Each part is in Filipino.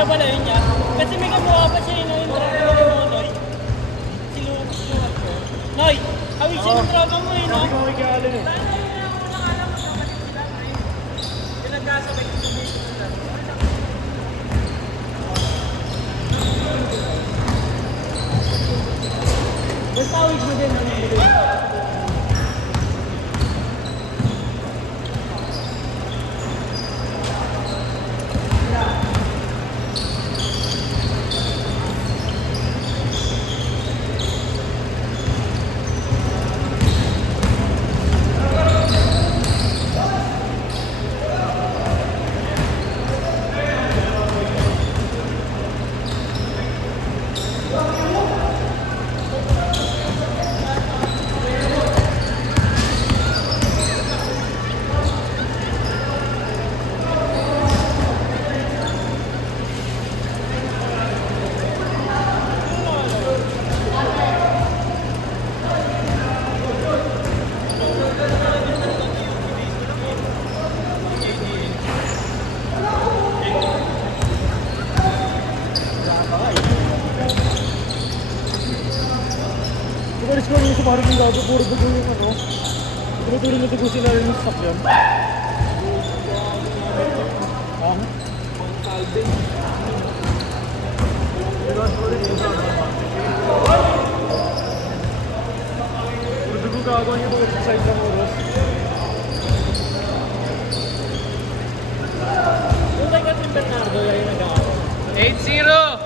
siya pala yun niya. Kasi may kamukha pa siya yun yung drama mo ni Noy. Si Lucas yung Noy, hawig siya ng drama mo eh, no? Sabi ko kay Allen eh. Pinagkasabay ko sa video nila. Basta hawig mo din, ano mo din. Ibalis ko yung sa parang yung gago, puro dugo yung ano. Puro na dugo sila yung sakyan. Ah? Puro dugo gago yung exercise ng oras. Yung kay Catherine Bernardo, yan yung nag-aaral. 8-0!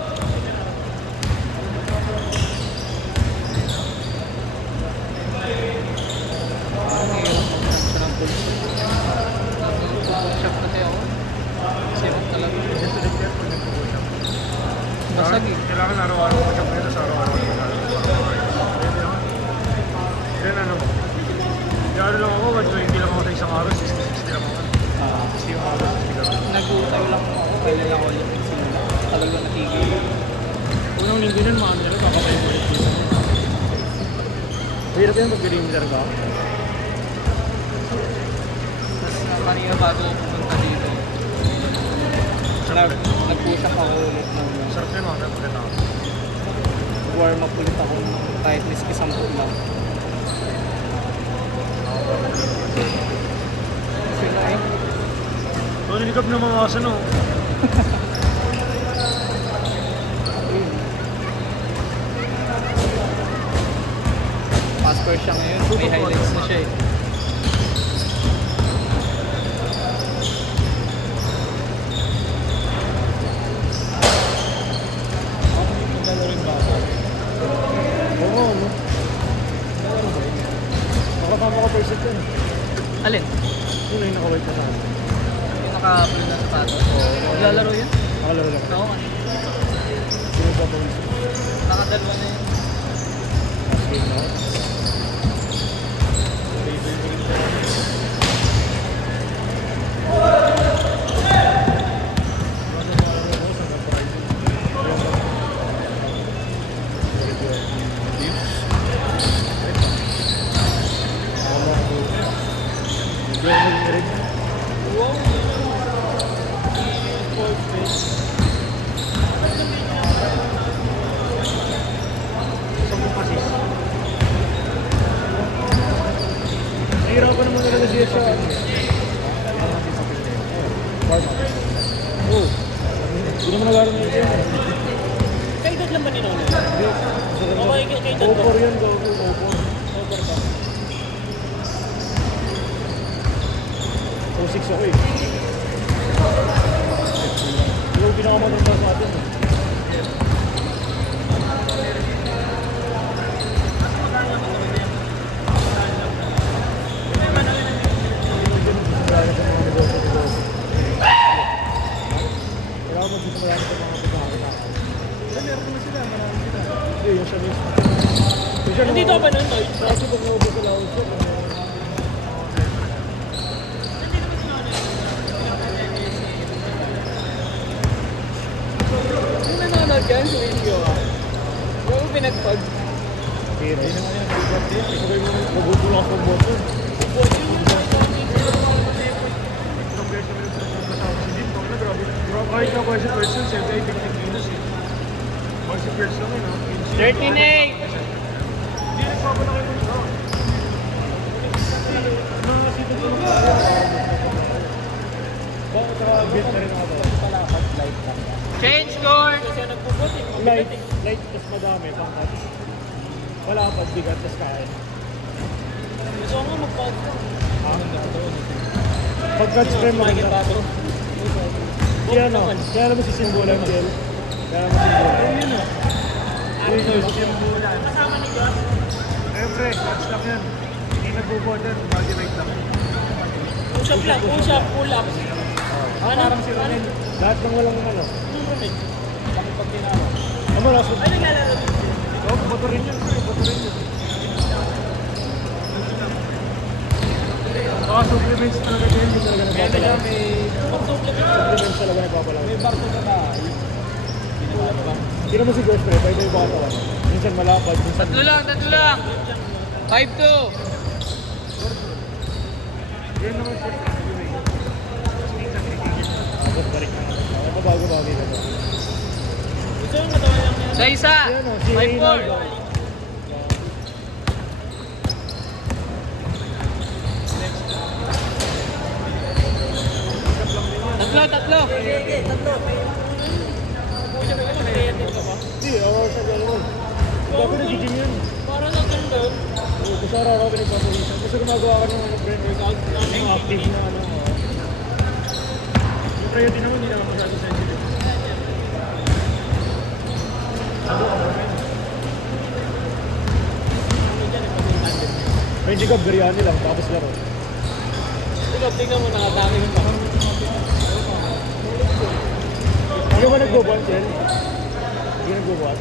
Basag eh. Kailangan araw-araw ko siya pwede sa araw-araw. Then ano, gano'n lang ako, 120 lang ako sa isang araw, 60 lang ako. 60 yung araw, 60 lang. Nag-utay lang ako. Kailan lang ako yung nagsimula. Talagang natigil. Unang linggo nun, mga nila, kakapay mo yung pizza. Mahirap yan pag perimeter ka. Tapos kanina bago ako pumunta dito. Nag-push up ako ulit ng Sarap yun, mga pagkata. warm up ulit ako kahit miski 10 lang. Sila eh. Nilikap ng mga aso, no? Passport siya ngayon. May highlights na siya eh. Oo, ano? Nakatama ka first set yun. Alin? Yun na yung nakawait ka sa akin. Yung naka-blue na sapatos. Maglalaro yun? Nakalaro lang. Oo, kanina. Sino ba pa rin? Nakadalwa na yun. Last game na. Nahihirapan naman talaga siya sa... Oo. Hindi naman nag-aaral na ito. Kaedad lang ba ni Nono? Hindi. Okay, kaedad ko. Opor yan daw. Opor. Over ka. 06 ako eh. Yung pinakamatanda sa atin eh. Kailangan mo dito marami sa mga pagkakataon. Meron naman sila, marami sila. Hindi, yung siya mismo. Nandito ka ba nun, Toy? Kasi pag naubos sila ako siya, Yung nanonood yan sa video ka. Yung pinagpag. Kaya rin naman yan. Isabay mo magbubulang sa bottle. Kahit na person, siyempre, 15 kilos eh. Once a person lang yun, 13-8. Hindi nagpapalaki mo ito. Mga sito ko lang. Bakit saka build na rin ako to? Change score. Kasi nagpupot eh. Light, light tas madami, pangkat. Malapad, bigat, tas kain. Gusto ko nga mag-pause lang. Pagkat spray mo Michael ganda. Bato. Kaya naman si Simbolan, Gel. Kaya naman si Simbolan. Ayun yun. Ayun yun, si Simbolan. Kasama ni Gus. Siyempre, clutch lang yan. Hindi nagbo-border, body weight lang. Push up lang, push up, pull up. Parang si Ronel. Lahat ng walang ano. Pag tinawa. Ano, last Ay, naglalaro din. Oo, bato rin yan. Bato rin yan. Saka supplements talaga din. Hindi talaga nagpapala. Supplements talaga nagpapala. May barko na ba? Hindi naman si Ghost Pre, pwede yung bakatawan. Minsan malapad, minsan... Tatlo lang. 5-2. Yan naman siya. Agad balik na naman. Mabago-bago na ba? Gusto yung katawan lang niya. Sa isa. Yan o, si 5-4. Reynaldo. Tatlo. Sige, tatlo. Push up lang, mag-creative ka ba? Hindi, ako sa gano'n. Dapat nag-gym yun. Para lang ganun doon. Gusto araw-araw ka nagpapawisan. Gusto gumagawa ka ng ano, brain workout. Yung active na ano. Yung creatine naman, hindi naman masyado sensitive. Ano ka ba? May hindi ka biryani lang, tapos laro. Ikaw, tingnan mo, nakatake yung baka. Ano ba nagbubuhat, Jen? Hindi nagbubuhat?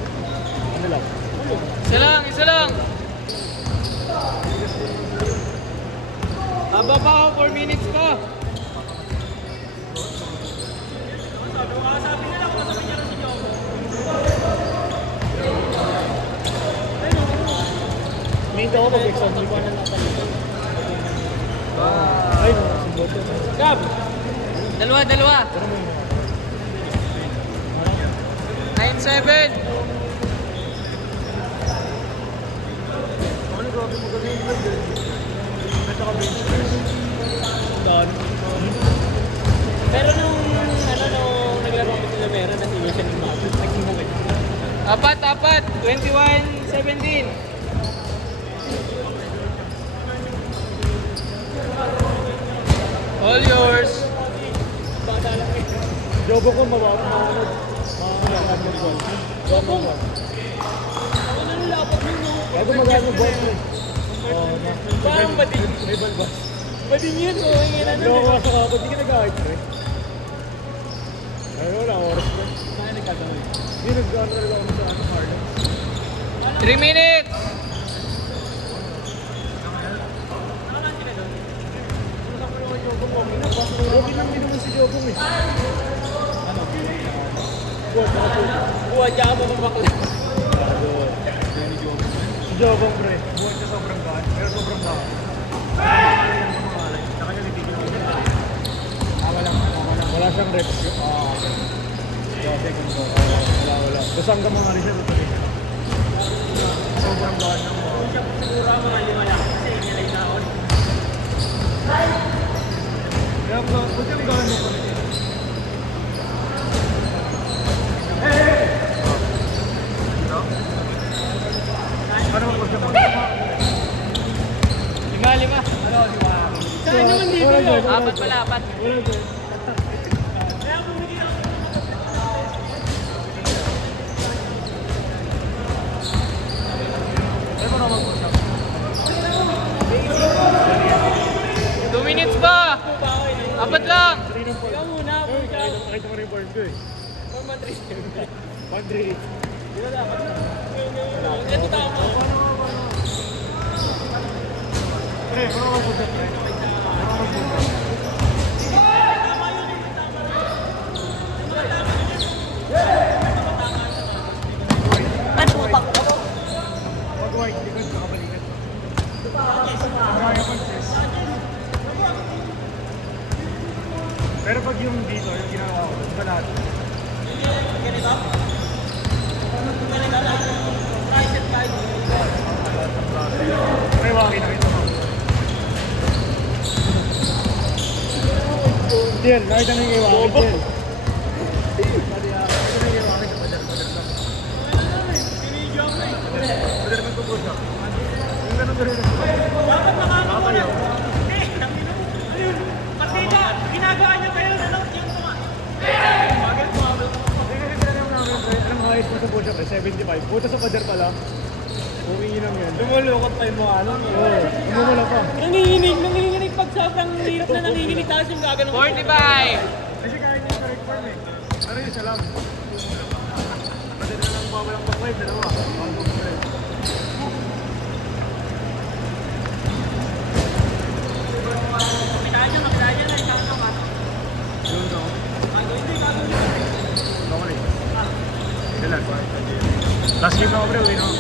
Ano lang? Isa lang. Haba pa ako, 4 minutes pa. May ako mag-exam week. Ay, simbot yun. Gab! Dalawa. Ano mo yun? 9-7. Ano grabe mo ganun yung nag-build? At saka bench press. Daan. Pero nung naglaro ko sila meron, nasiyo siya ng mga. Nagsimukit. Apat. 21-17. All yours. Bata lang eh. Jobo ko mawawanod. Mawawanod ng ball. Jobo? Ako na nung lapat mo, no? Kaya gumagano yung ball mo eh. Oo na. Parang bading. May balbas. Bading yun, oh. Hingin na Loko nun. ka sa kapag, di ka nag-ahit mo eh. Ay, wala, oras na. Saan nagkagawin? Hindi nag-ano talaga ako sa ano, Harlem. 3 minutes. Okay lang din naman si Jobong eh. Ano? Buwan, nakapulot. Buwan niya ka mo bakla. Si Jobong pre, buwan siya sobrang gaan, pero sobrang gaan. Sa kanya nagtigil ko niya. Wala siyang reps. Second ko. Wala. Basta hanggang mga rin siya, tutuloy siya. Sobrang gaan ng mga. Siguro mga lima lang kasi nilay na ako. Kaya pag yung gaan mo pa rin. Ano mo siya? 5. Saan naman dito yun? Apat pala. Wala dyan. Ay, mo na mag-usap. 2 minutes pa. Apat lang. Ikaw muna, push up. Nakita mo rin yung board ko eh. 4-3. 1-3. Ito tama. Pre, ano mag-usap pre? Ano mag-usap? Ano mo pa? Pag white, di ba nakabalikan? Kaya mag-chess. Pero pag yung dito, yung ginagawa ko, iba lahat. Ganito? Ganito lang. Tricep kahit. May waki na ito. Diyan, nakita na yung iwan. Diyan. Dapat nakakawala. Partida, ginagawa niyo kayo na lang yung mga. Ang height mo sa push-up eh, 75. Puta sa pader pala. Humingi lang yan. Lumulukot pa yung mga ano. Oo, umumula pa. Nanginginig pag sobrang hirap na nanginginig tapos yung gagano. 45! Kasi kaya niya yung correct form eh. Pero yun siya lang. Pwede na lang walang bakway, dalawa. Makita niya na isang naman. Yun no. Hindi. Baka rin. Kailan? Last game na ako pre, uwi na ako.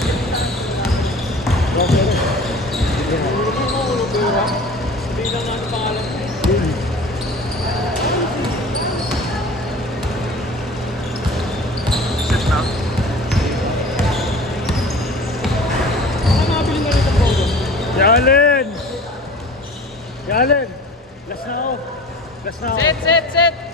Hindi lang natin pangalan. Set na. Baka mabili na rin sa program. Yalen! Yalen! Last na ako. Last na ako. Set, set, set!